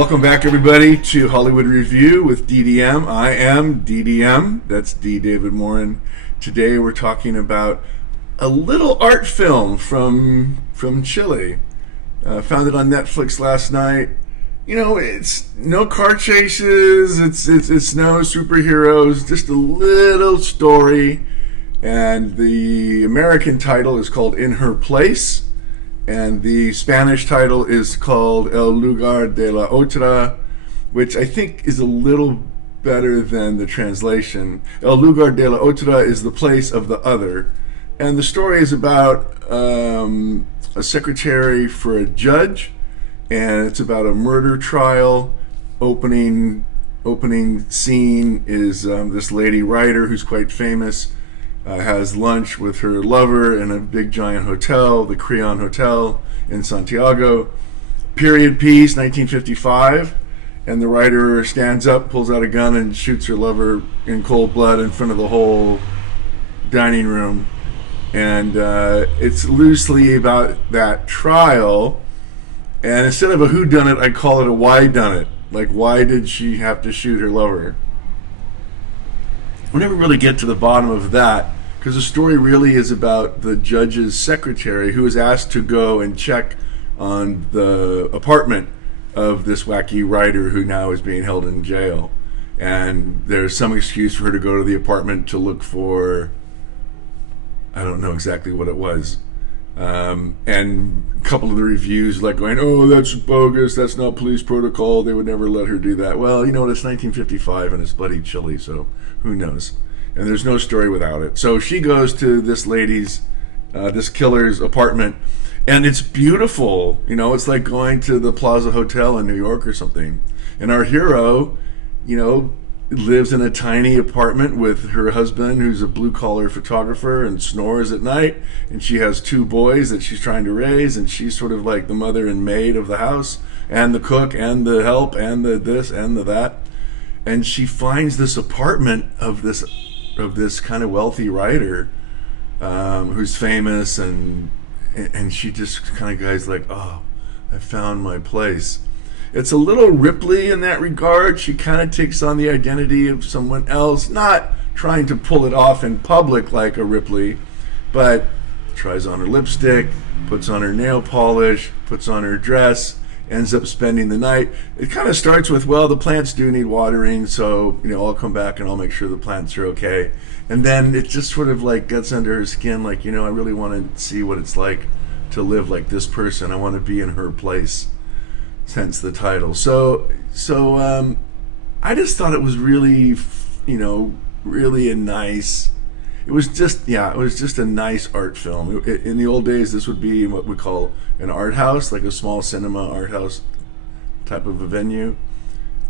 Welcome back, everybody, to Hollywood Review with DDM. I am DDM. That's D. David Morin. Today we're talking about a little art film from Chile. Found it on Netflix last night. You know, it's no car chases. It's no superheroes. Just a little story, and the American title is called In Her Place. And the Spanish title is called El Lugar de la Otra, which I think is a little better than the translation. El Lugar de la Otra is the place of the other. And the story is about a secretary for a judge, and it's about a murder trial. Opening scene is this lady writer who's quite famous. Has lunch with her lover in a big giant hotel, the Creon Hotel in Santiago. Period piece, 1955. And the writer stands up, pulls out a gun, and shoots her lover in cold blood in front of the whole dining room. And it's loosely about that trial. And instead of a whodunit, I call it a why-dunnit. Like, why did she have to shoot her lover? We never really get to the bottom of that, because the story really is about the judge's secretary who is asked to go and check on the apartment of this wacky writer who now is being held in jail. And there's some excuse for her to go to the apartment to look for, I don't know exactly what it was. And a couple of the reviews like going, oh, that's bogus, that's not police protocol, they would never let her do that. Well, you know what, it's 1955 and it's bloody Chile, so who knows? And there's no story without it. So she goes to this lady's, this killer's apartment, and it's beautiful. You know, it's like going to the Plaza Hotel in New York or something. And our hero, you know, lives in a tiny apartment with her husband, who's a blue-collar photographer and snores at night. And she has two boys that she's trying to raise, and she's sort of like the mother and maid of the house, and the cook, and the help, and the this, and the that. And she finds this apartment of this kind of wealthy writer who's famous, and she just kind of goes like, oh, I found my place. It's a little Ripley in that regard. She kind of takes on the identity of someone else, not trying to pull it off in public like a Ripley, but tries on her lipstick, puts on her nail polish, puts on her dress, ends up spending the night. It kind of starts with, well, the plants do need watering, so, you know, I'll come back and I'll make sure the plants are okay. And then it just sort of like gets under her skin, like, you know, I really want to see what it's like to live like this person. I want to be in her place, hence the title. So I just thought it was really, you know, really a nice, it was just a nice art film. In the old days, this would be what we call an art house, like a small cinema art house type of a venue.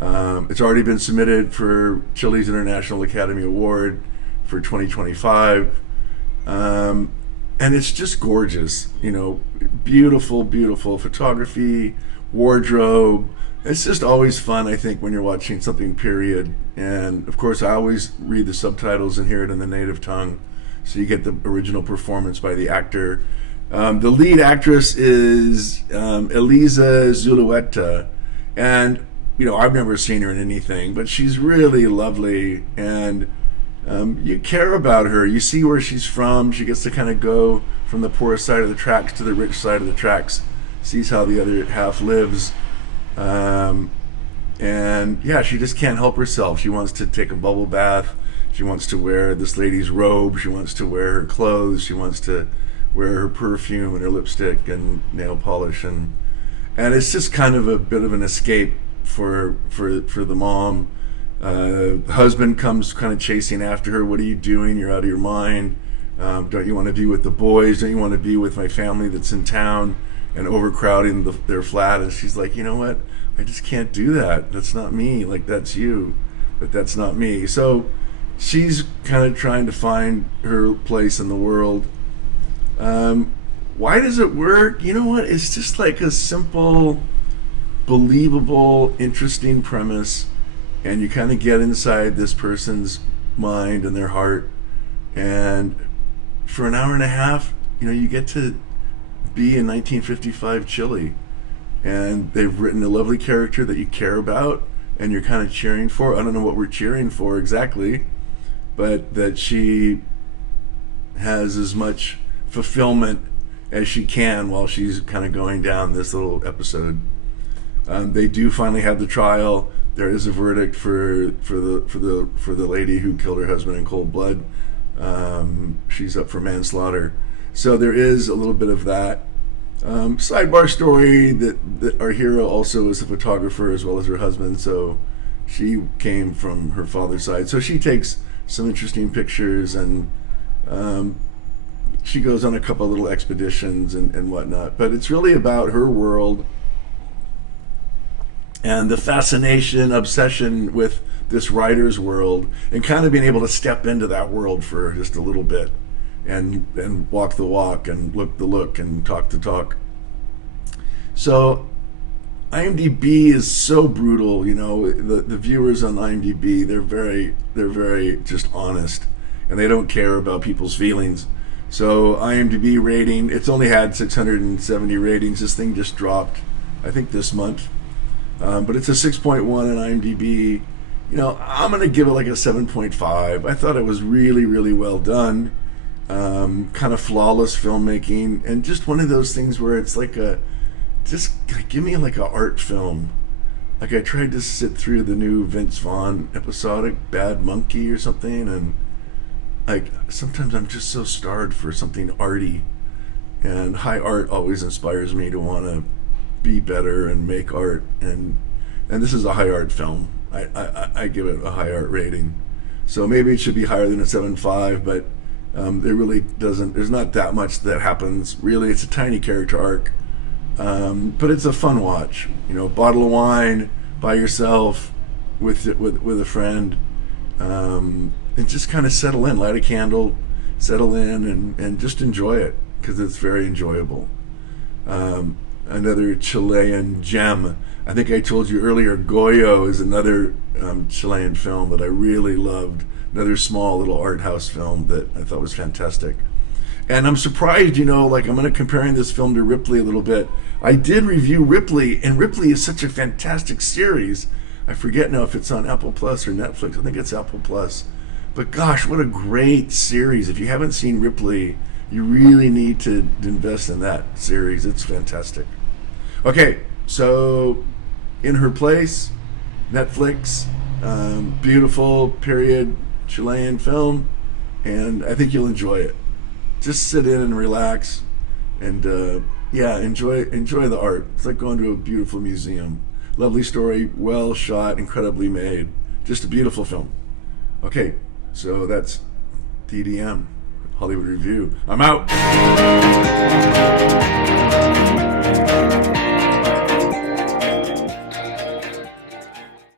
It's already been submitted for Chile's International Academy Award for 2025. And it's just gorgeous, you know, beautiful, beautiful photography, wardrobe. It's just always fun, I think, when you're watching something period. And of course, I always read the subtitles and hear it in the native tongue, so you get the original performance by the actor. The lead actress is Elisa Zulueta, and you know, I've never seen her in anything, but she's really lovely, and you care about her. You see where she's from. She gets to kind of go from the poor side of the tracks to the rich side of the tracks, sees how the other half lives. And yeah, she just can't help herself. She wants to take a bubble bath. She wants to wear this lady's robe. She wants to wear her clothes. She wants to wear her perfume and her lipstick and nail polish, and it's just kind of a bit of an escape for the mom. The husband comes kind of chasing after her. What are you doing? You're out of your mind. Don't you want to be with the boys? Don't you want to be with my family that's in town? And overcrowding their flat. And she's like, you know what? I just can't do that. That's not me. Like, that's you, but that's not me. So she's kind of trying to find her place in the world. Why does it work? You know what? It's just like a simple, believable, interesting premise, and you kind of get inside this person's mind and their heart, and for an hour and a half, you know, you get to be in 1955 Chile. and they've written a lovely character that you care about and you're kind of cheering for. I don't know what we're cheering for exactly, but that she has as much fulfillment as she can while she's kind of going down this little episode. They do finally have the trial. There is a verdict for the lady who killed her husband in cold blood. She's up for manslaughter. So there is a little bit of that. Sidebar story that our hero also is a photographer as well as her husband, so she came from her father's side. So she takes some interesting pictures, and she goes on a couple of little expeditions and whatnot. But it's really about her world and the fascination, obsession with this writer's world, and kind of being able to step into that world for just a little bit, and walk the walk, and look the look, and talk the talk. So IMDb is so brutal, you know. The viewers on IMDb, they're very just honest, and they don't care about people's feelings. So IMDb rating, it's only had 670 ratings. This thing just dropped, I think, this month. But it's a 6.1 on IMDb. You know, I'm going to give it like a 7.5. I thought it was really, really well done. Kind of flawless filmmaking. And just one of those things where it's like just give me like an art film. Like, I tried to sit through the new Vince Vaughn episodic, Bad Monkey or something. And like, sometimes I'm just so starved for something arty. And high art always inspires me to want to be better and make art, and this is a high art film. I give it a high art rating, so maybe it should be higher than a 7.5, but there really doesn't, there's not that much that happens really. It's a tiny character arc, but it's a fun watch, you know. Bottle of wine by yourself with a friend, and just kind of settle in, light a candle, settle in, and just enjoy it, because it's very enjoyable. Another Chilean gem. I think I told you earlier, Goyo is another Chilean film that I really loved. Another small little art house film that I thought was fantastic. And I'm surprised, you know, like, I'm going to comparing this film to Ripley a little bit. I did review Ripley, and Ripley is such a fantastic series. I forget now if it's on Apple Plus or Netflix. I think it's Apple Plus. But gosh, what a great series. If you haven't seen Ripley, you really need to invest in that series. It's fantastic. Okay, so In Her Place, Netflix, beautiful period Chilean film, and I think you'll enjoy it. Just sit in and relax, and enjoy the art. It's like going to a beautiful museum. Lovely story, well shot, incredibly made. Just a beautiful film. Okay, so that's DDM, Hollywood Review. I'm out.